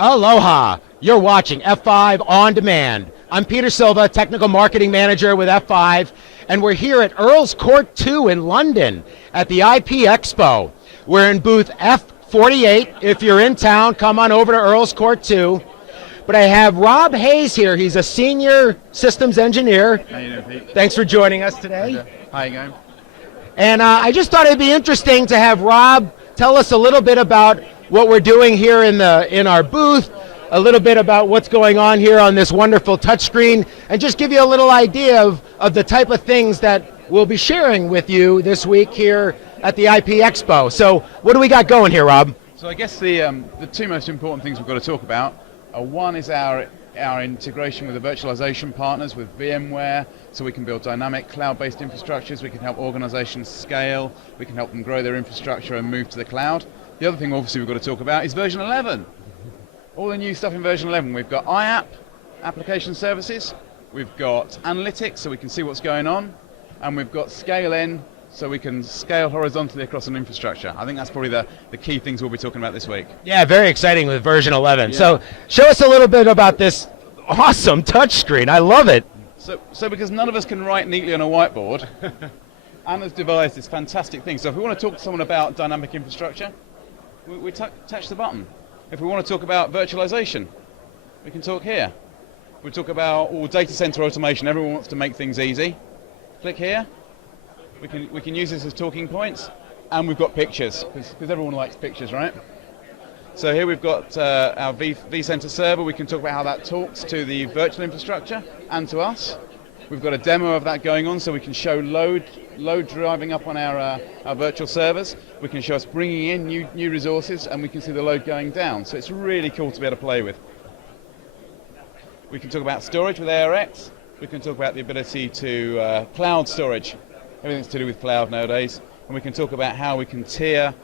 Aloha! You're watching F5 On Demand. I'm Peter Silva, Technical Marketing Manager with F5, and we're here at Earl's Court 2 in London at the IPExpo. We're in booth F48. If you're in town, come on over to Earl's Court 2. But I have Rob Haynes here. He's a senior systems engineer. How you doing, Pete? Thanks for joining us today. How you going? And I just thought it'd be interesting to have Rob tell us a little bit about what we're doing here in our booth, a little bit about what's going on here on this wonderful touchscreen, and just give you a little idea of the type of things that we'll be sharing with you this week here at the IPExpo. So what do we got going here, Rob? So I guess the two most important things we've got to talk about one is our integration with the virtualization partners with VMware, so we can build dynamic cloud-based infrastructures, we can help organizations scale, we can help them grow their infrastructure and move to the cloud. The other thing obviously we've got to talk about is version 11. All the new stuff in version 11. We've got IAP, application services, we've got analytics so we can see what's going on, and we've got scale in so we can scale horizontally across an infrastructure. I think that's probably the key things we'll be talking about this week. Yeah, very exciting with version 11. Yeah. So show us a little bit about this awesome touchscreen. I love it. So because none of us can write neatly on a whiteboard, Anna's devised this fantastic thing. So if we want to talk to someone about dynamic infrastructure, we touch the button. If we want to talk about virtualization, we can talk here. We talk about all data center automation. Everyone wants to make things easy. Click here. We can use this as talking points, and we've got pictures because everyone likes pictures, right? So here we've got our vCenter server. We can talk about how that talks to the virtual infrastructure and to us. We've got a demo of that going on, so we can show load driving up on our virtual servers. We can show us bringing in new resources, and we can see the load going down. So it's really cool to be able to play with. We can talk about storage with ARX. We can talk about the ability to cloud storage. Everything's to do with cloud nowadays. And we can talk about how we can tier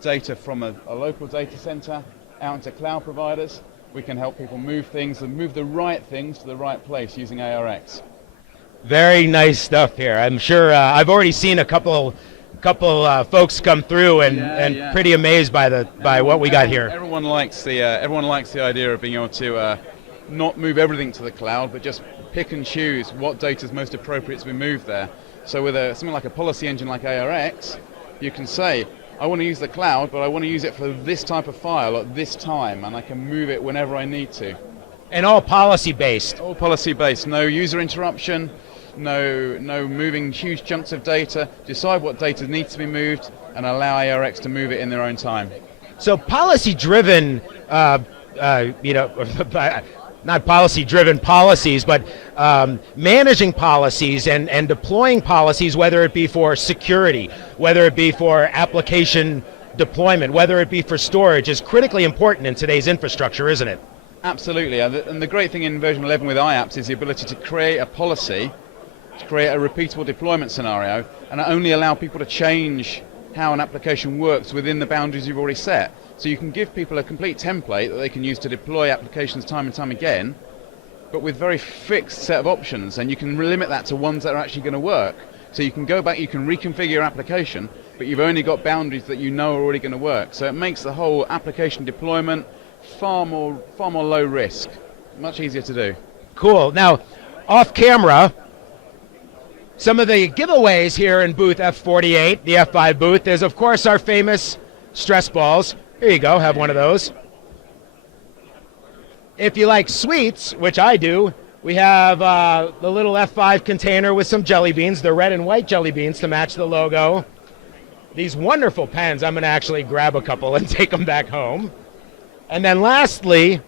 data from a local data center out into cloud providers. We can help people move things and move the right things to the right place using ARX. Very nice stuff here. I'm sure I've already seen a couple folks come through and pretty amazed by what we got here. Everyone likes the idea of being able to not move everything to the cloud, but just pick and choose what data is most appropriate to be moved there. So with something like a policy engine like ARX, you can say, I want to use the cloud, but I want to use it for this type of file at this time, and I can move it whenever I need to. And all policy-based. All policy-based. No user interruption, no moving huge chunks of data. Decide what data needs to be moved, and allow ARX to move it in their own time. So policy-driven, not policy-driven policies, but managing policies and deploying policies, whether it be for security, whether it be for application deployment, whether it be for storage, is critically important in today's infrastructure, isn't it? Absolutely, and the great thing in version 11 with IAPS is the ability to create a policy, to create a repeatable deployment scenario, and only allow people to change how an application works within the boundaries you've already set. So you can give people a complete template that they can use to deploy applications time and time again, but with very fixed set of options, and you can limit that to ones that are actually going to work. So you can go back, you can reconfigure your application, but you've only got boundaries that you know are already going to work. So it makes the whole application deployment far more low risk, much easier to do. Cool. Now, off camera, some of the giveaways here in booth F48, the F5 booth, is of course our famous stress balls. Here you go, have one of those. If you like sweets, which I do, we have the little F5 container with some jelly beans. They're red and white jelly beans to match the logo. These wonderful pens, I'm going to actually grab a couple and take them back home. And then lastly,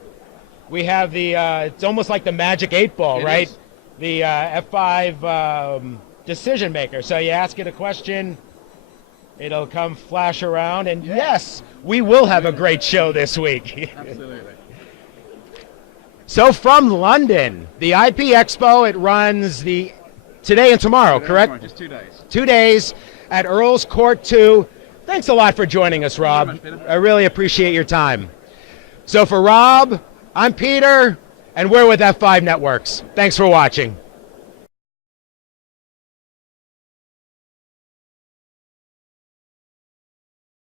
we have the, it's almost like the magic 8-ball, right? Is. The F5 decision maker. So you ask it a question, it'll come flash around, and yes, we will have a great show this week. Absolutely. So from London, the IPExpo, it runs today and tomorrow, correct? Tomorrow, just 2 days. 2 days at Earl's Court 2. Thanks a lot for joining us, Rob. I really appreciate your time. So for Rob, I'm Peter, and we're with F5 Networks. Thanks for watching.